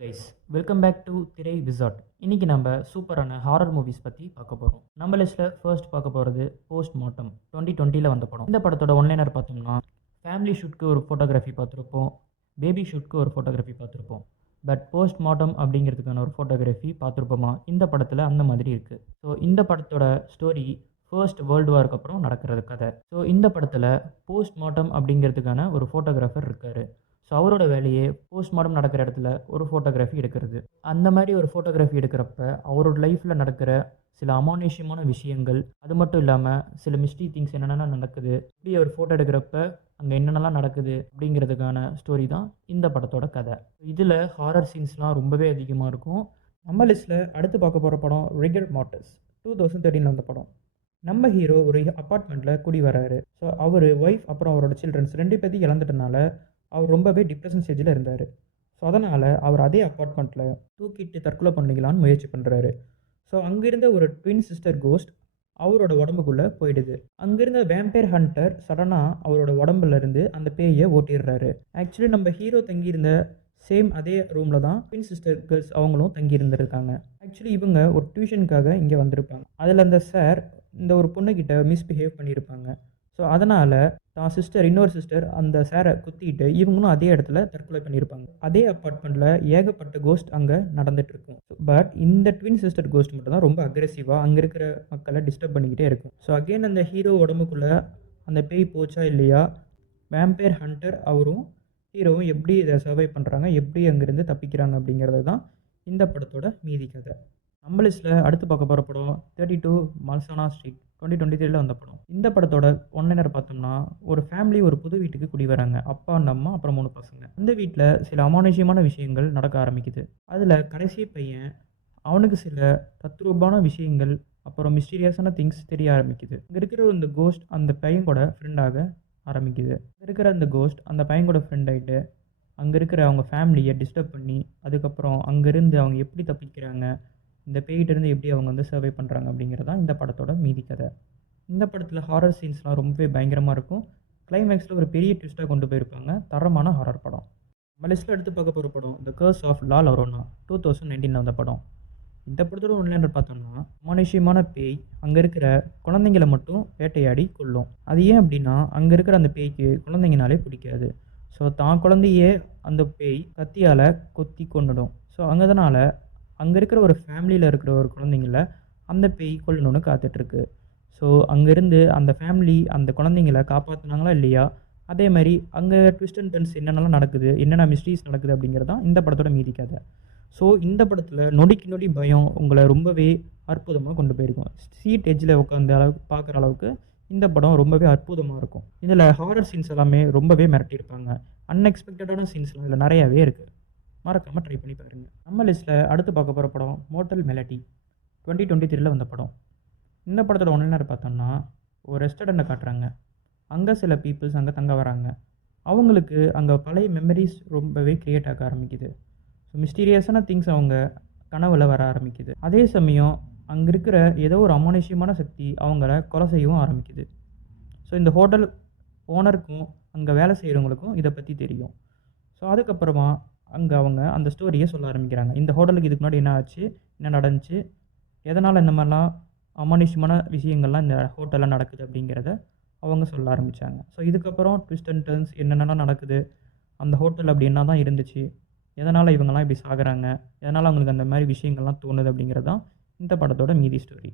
Guys welcome back to Thirai wizard இன்னைக்கு நம்ம சூப்பரான ஹாரர் மூவிஸ் பற்றி பார்க்க போகிறோம் நம்ம லிஸ்ட்டில் ஃபர்ஸ்ட் பார்க்க போகிறது போஸ்ட் மார்ட்டம் டுவெண்ட்டி டுவெண்ட்டியில் வந்த படம். இந்த படத்தோட ஒன்லைனர் பார்த்தோம்னா ஃபேமிலி ஷூட்க்கு ஒரு ஃபோட்டோகிராஃபி பார்த்துருப்போம் பேபி ஷூட்க்கு ஒரு ஃபோட்டோகிராஃபி பார்த்துருப்போம். பட் போஸ்ட் மார்ட்டம் அப்படிங்கிறதுக்கான ஒரு ஃபோட்டோகிராஃபி பார்த்துருப்போமா? இந்த படத்தில் அந்த மாதிரி இருக்குது ஸோ இந்த படத்தோட ஸ்டோரி ஃபர்ஸ்ட் வேர்ல்டு வார்க்கு அப்புறம் நடக்கிறது கதை. ஸோ இந்த படத்தில் போஸ்ட் மார்ட்டம் அப்படிங்கிறதுக்கான ஒரு ஃபோட்டோகிராஃபர் இருக்கார். ஸோ அவரோட வேலையே போஸ்ட்மார்ட்டம் நடக்கிற இடத்துல ஒரு ஃபோட்டோகிராஃபி எடுக்கிறது. அந்த மாதிரி ஒரு ஃபோட்டோகிராஃபி எடுக்கிறப்ப அவரோட லைஃப்பில் நடக்கிற சில அமானுஷ்யமான விஷயங்கள் அது மட்டும் இல்லாமல் சில மிஸ்ட்ரி திங்ஸ் என்னென்னலாம் நடக்குது இப்படி அவர் ஃபோட்டோ எடுக்கிறப்ப அங்கே என்னென்னலாம் நடக்குது அப்படிங்கிறதுக்கான ஸ்டோரி தான் இந்த படத்தோட கதை. இதில் ஹாரர் சீன்ஸ்லாம் ரொம்பவே அதிகமாக இருக்கும். நம்ம லிஸ்ட்டில் அடுத்து பார்க்க போகிற படம் ரிகர் மாட்டர்ஸ் டூ தௌசண்ட் தேர்ட்டீனில் வந்த படம். நம்ம ஹீரோ ஒரு அப்பார்ட்மெண்ட்டில் குடி வராரு. ஸோ அவர் ஒய்ஃப் அப்புறம் அவரோட சில்ட்ரன்ஸ் ரெண்டு பேர்த்தையும் இழந்துட்டனால அவர் ரொம்பவே டிப்ரெஷன் ஸ்டேஜில் இருந்தார். ஸோ அதனால் அவர் அதே அப்பார்ட்மெண்ட்டில் தூக்கிட்டு தற்கொலை பண்ணிக்கலான்னு முயற்சி பண்ணுறாரு ஸோ அங்கிருந்த ஒரு ட்வின் சிஸ்டர் கோஸ்ட் அவரோட உடம்புக்குள்ளே போயிடுது. அங்கிருந்த வேம்பேர் ஹண்டர் சடனாக அவரோட உடம்புலேருந்து அந்த பேயை ஓட்டிடுறாரு. ஆக்சுவலி நம்ம ஹீரோ தங்கியிருந்த சேம் அதே ரூமில் தான் ட்வின் சிஸ்டர் கேர்ள்ஸ் அவங்களும் தங்கி இருந்திருக்காங்க ஆக்சுவலி இவங்க ஒரு டியூஷனுக்காக இங்கே வந்திருப்பாங்க. அதில் அந்த சார் இந்த ஒரு பொண்ணுக்கிட்ட மிஸ்பிஹேவ் பண்ணியிருப்பாங்க ஸோ அதனால் தான் சிஸ்டர் இன்னொரு சிஸ்டர் அந்த சாரை குத்திட்டு இவங்களும் அதே இடத்துல தற்கொலை பண்ணியிருப்பாங்க அதே அப்பார்ட்மெண்ட்டில் ஏகப்பட்ட கோஸ்ட் அங்கே நடந்துட்டுருக்கும். பட் இந்த ட்வின் சிஸ்டர் கோஸ்ட் மட்டும் தான் ரொம்ப அக்ரெசிவாக அங்கே இருக்கிற மக்களை டிஸ்டர்ப் பண்ணிக்கிட்டே இருக்கும். ஸோ அகெயின் அந்த ஹீரோ உடம்புக்குள்ளே அந்த பேய் போச்சா இல்லையா? வேம்பேர் ஹண்டர் அவரும் ஹீரோவும் எப்படி இதை சர்வை பண்ணுறாங்க எப்படி அங்கேருந்து தப்பிக்கிறாங்க? அப்படிங்கிறது தான் இந்த படத்தோட மீதி கதை. நம்ம லிஸ்ட்டில் அடுத்து பார்க்க போகிற படம் thirty two Malasana street twenty twenty த்ரீல வந்த படம் இந்த படத்தோட ஒன்லைனர் பார்த்தோம்னா ஒரு ஃபேமிலி ஒரு புது வீட்டுக்கு குடி வராங்க அப்பா அந்த அம்மா அப்புறம் மூணு பசங்க. அந்த வீட்டில் சில அமானுஷ்யமான விஷயங்கள் நடக்க ஆரம்பிக்குது. அதில் கடைசி பையன் அவனுக்கு சில தத்ரூபான விஷயங்கள் அப்புறம் மிஸ்டீரியஸான திங்ஸ் தெரிய ஆரம்பிக்குது. இங்கே இருக்கிற இந்த கோஸ்ட் அந்த பையன் கூட ஃப்ரெண்டாக ஆரம்பிக்குது. இங்கே இருக்கிற அந்த கோஸ்ட் அந்த பையன் கூட ஃப்ரெண்ட் ஆகிட்டு அங்கே இருக்கிற அவங்க ஃபேமிலியை டிஸ்டர்ப் பண்ணி அதுக்கப்புறம் அங்கேருந்து அவங்க எப்படி தப்பிக்கிறாங்க இந்த பேய்கிட்டேருந்து எப்படி அவங்க வந்து சர்வை பண்ணுறாங்க அப்படிங்கிறது தான் இந்த படத்தோட மீதி கதை. இந்த படத்தில் ஹாரர் சீன்ஸ்லாம் ரொம்பவே பயங்கரமாக இருக்கும். கிளைமேக்ஸில் ஒரு பெரிய ட்விஸ்ட்டாக கொண்டு போயிருப்பாங்க தரமான ஹாரர் படம். நம்ம லிஸ்ட்டில் எடுத்து பார்க்க போகிற படம் the curse of La Llorona two thousand நைன்டீனில் வந்த படம். இந்த படத்தோட ஒன்லைனர் பார்த்தோம்னா மனுஷியமான பேய் அங்கே இருக்கிற குழந்தைங்களை மட்டும் வேட்டையாடி கொல்லும். அது ஏன் அப்படின்னா அங்கே இருக்கிற அந்த பேய்க்கு குழந்தைங்கனாலே பிடிக்காது. ஸோ தான் குழந்தையே அந்த பேய் கத்தியால் கொத்தி கொண்டுடும் ஸோ அங்கதனால் அங்கே இருக்கிற ஒரு ஃபேமிலியில் இருக்கிற ஒரு குழந்தைங்கள அந்த பேய் கொல்லணும்னு காத்துட்ருக்கு. ஸோ அங்கேருந்து அந்த ஃபேமிலி அந்த குழந்தைங்கள காப்பாற்றுனாங்களா இல்லையா? அதே மாதிரி அங்கே ட்விஸ்ட் அண்ட் டர்ன்ஸ் என்னென்னலாம் நடக்குது என்னென்ன மிஸ்ட்ரீஸ் நடக்குது அப்படிங்கிறது தான் இந்த படத்தோட மீதி கதை. ஸோ இந்த படத்தில் நொடிக்கு நொடி பயம் உங்களை ரொம்பவே அற்புதமாக கொண்டு போயிருக்கும். சீட் எஜ்ஜில் உட்காந்த அளவுக்கு பார்க்குற அளவுக்கு இந்த படம் ரொம்பவே அற்புதமாக இருக்கும். இதில் ஹாரர் சீன்ஸ் எல்லாமே ரொம்பவே மிரட்டியிருப்பாங்க. அன்எக்ஸ்பெக்டடான சீன்ஸ்லாம் இதில் நிறையாவே இருக்குது மறக்காமல் ட்ரை பண்ணி பாருங்கள் நம்ம லிஸ்ட்டில் அடுத்து பார்க்க போகிற படம் மோட்டல் மெலடி டுவெண்ட்டி டுவெண்ட்டி த்ரீல வந்த படம். இந்த படத்தோட ஒன்றினர் பார்த்தோம்னா ஒரு ரெஸ்டாரண்ட்டை காட்டுறாங்க. அங்கே சில பீப்புள்ஸ் அங்கே தங்க வராங்க. அவங்களுக்கு அங்கே பழைய மெமரிஸ் ரொம்பவே க்ரியேட் ஆக ஆரம்பிக்குது. ஸோ மிஸ்டீரியஸான திங்ஸ் அவங்க கனவில் வர ஆரம்பிக்குது. அதே சமயம் அங்கே இருக்கிற ஏதோ ஒரு அமானுஷ்யமான சக்தி அவங்கள கொலை செய்யவும் ஆரம்பிக்குது. ஸோ இந்த ஹோட்டல் ஓனருக்கும் அங்கே வேலை செய்கிறவங்களுக்கும் இதை பற்றி தெரியும். ஸோ அதுக்கப்புறமா அங்கே அவங்க அந்த ஸ்டோரியை சொல்ல ஆரம்பிக்கிறாங்க. இந்த ஹோட்டலுக்கு இதுக்கு முன்னாடி என்ன ஆச்சு என்ன நடந்துச்சு? எதனால் இந்த மாதிரிலாம் அமானுஷ்யமான விஷயங்கள்லாம் இந்த ஹோட்டலில் நடக்குது அப்படிங்கிறத அவங்க சொல்ல ஆரம்பித்தாங்க ஸோ இதுக்கப்புறம் ட்விஸ்ட் அண்ட் டர்ன்ஸ் என்னென்னலாம் நடக்குது? அந்த ஹோட்டல் அப்படி என்ன தான் இருந்துச்சு? எதனால் இவங்கெல்லாம் இப்படி சாகுறாங்க? எதனால் அவங்களுக்கு அந்த மாதிரி விஷயங்கள்லாம் தோணுது அப்படிங்கிறது தான் இந்த படத்தோட மீதி ஸ்டோரி